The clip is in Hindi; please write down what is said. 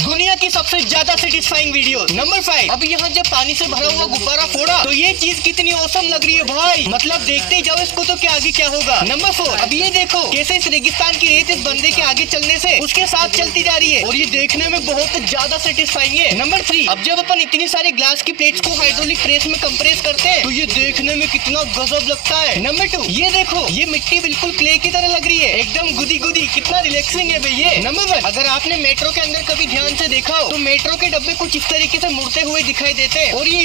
दुनिया की सबसे ज्यादा सेटिस्फाइंग वीडियो। नंबर 5, अब यहाँ जब पानी से भरा हुआ गुब्बारा फोड़ा तो ये चीज कितनी औसम लग रही है भाई, मतलब देखते जाओ इसको तो क्या आगे क्या होगा। नंबर 4, अब ये देखो कैसे इस रेगिस्तान की रेत इस बंदे के आगे चलने से उसके साथ चलती जा रही है और ये देखने में बहुत ज्यादा सेटिस्फाइंग है। नंबर 3, अब जब अपन इतनी सारी ग्लास की प्लेट्स को हाइड्रोलिक प्रेस में कंप्रेस करते हैं तो ये देखने में कितना गजब लगता है। नंबर 2, ये देखो ये मिट्टी बिल्कुल क्ले की तरह लग रही है, एकदम गुदी गुदी, कितना रिलैक्सिंग है भैया। नंबर 1, अगर आपने मेट्रो के अंदर कभी ध्यान से देखा हो तो मेट्रो के डब्बे कुछ इस तरीके से मुड़ते हुए दिखाई देते हैं और ये